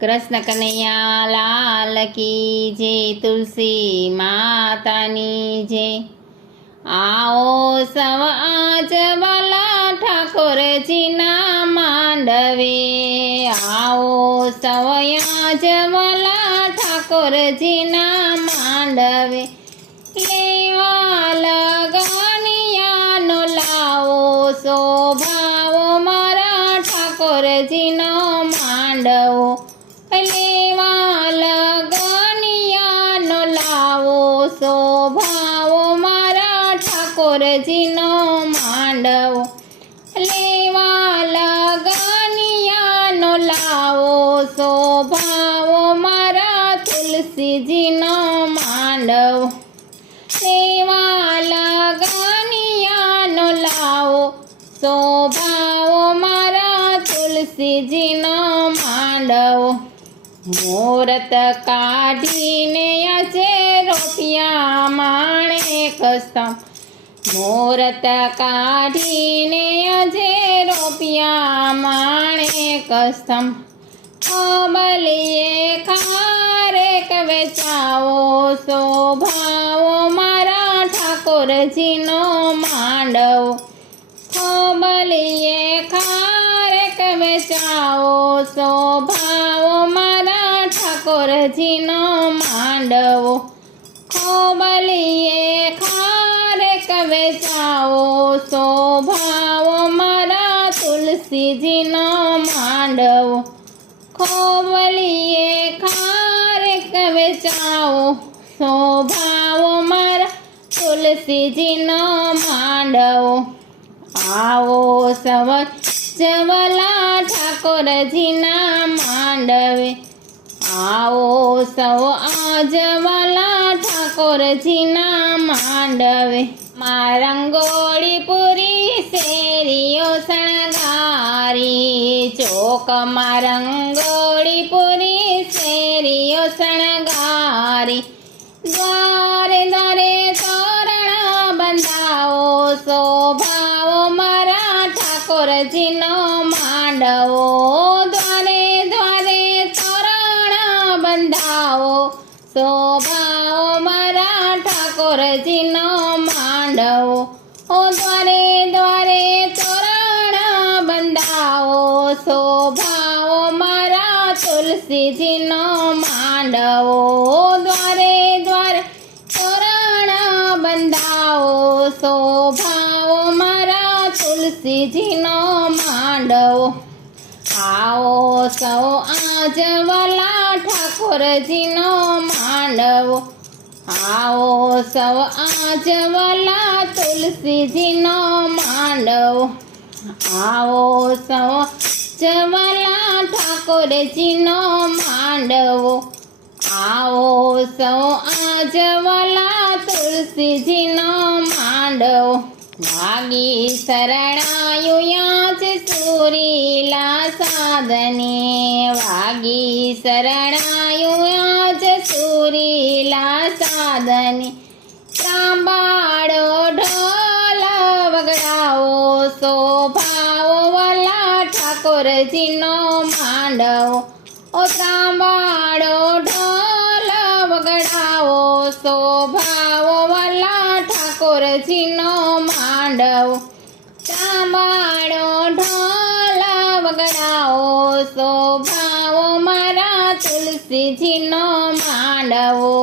કૃષ્ણ કનૈયા લાલ કી જય, તુલસી માતાની જય। આવો સવ આજ વાલા ઠાકોરજીના માંડવે, આવો સવ આજ વાલા ઠાકોરજીના માંડવે, લેવા લગનિયાનો લાવો શોભાવો મારા ઠાકોરજીનો માંડવો, લેવા લગનિયાનો લાવો શોભાવો મારા ઠાકોરજીનો માંડવો, લેવા લગનિયાનો લાવો શોભાવો મારા તુલસીજીનો માંડવો, લેવા લગનિયાનો લાવો શોભાવો મારા તુલસીજીનો માંડવો। મુહૂર્ત કાઢીને આજે રોટિયા માણે કસ્તમ, મુહૂર્ત કાઢીને આજે રોપિયા માણે કસ્તમ, ખબલીએ ખારેક વેચાવો શોભાવો મારા ઠાકોરજીનો માંડવો, ખબલીએ ખારેક વેચાવો શોભાવો મારા ઠાકોરજીનો માંડવો, ખબલીએ ખારેક વેચાવો શોભાવો મારા તુલસીજીનો માંડવો, ખોબલીએ ખારેક વેચાવો શોભાવો મારા તુલસીજીનો માંડવો। આવો સવ જવલા ઠાકોરજીના માંડવે, આવો સવ આજવાલા ઠાકોરજીના માંડવે, માં રંગોળી પૂરી શેરીઓ શણગારી, ચોકમાં રંગોળી પૂરી શેરીઓ શણગારી, દ્વારે દ્વારે તોરણ બંધાવો શોભાવો મારા ઠાકોરજીનો માંડવો, દ્વારે દ્વારે તોરણ બંધાવો શોભાવો મારા ઠાકોરજીનો માંડવો, ઓ દ્વારે દ્વારે તોરણ બંધાવો શોભાવો મારા તુલસીજીનો માંડવો, દ્વારે દ્વારે તોરણ બંધાવો શોભાવો મારા તુલસીજીનો માંડવો। આવો સૌ આજવાલા ઠાકોરજીનો માંડવો, આવો સૌ આજવાલા તુલસીજીનો માંડવો, આવો સૌ જવાલા ઠાકોરજીનો માંડવો, આવો સૌ આજવાલા તુલસીજીનો માંડવો, વાગી શરણાયું યાચ સુરીલા સાધને, વાગી શરણાયું યાચ સુરીલા સાધને, ત્રાંબાડો ઢોલ વગડાવો શોભાવો વાલા ઠાકોરજીનો માંડવો, ઓ ત્રાંબાડો ઢોલ વગડાવો શોભાવો વાલા ઠાકોરજીનો માંડવો, ત્રાંબાડો ઢોલ વગડાવો શોભાવો મારા તુલસીજીનો માંડવો,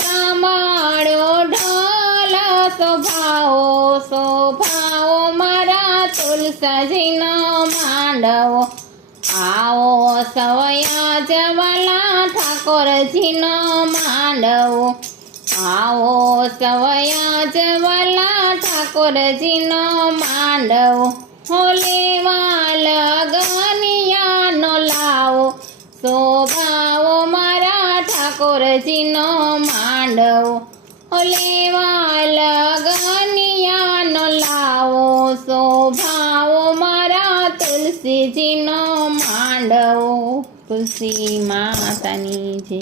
ત્રાંબાડો ઢોલ શોભાવો શોભાવો મારા તુલસીજીનો માંડવો। આવો સવયા જવાલા ઠાકોરજીનો માંડવો, આવો સવયા જવાલા ઠાકોરજીનો માંડવો, હો લેવા લગનિયાનો લાવો શોભાવો મારા ઠાકોરજીનો માંડવો, હો લેવા લગનિયાનો લાવો શોભાવો મારા તુલસીજીનો માંડવો। તુલસી માતાની જય।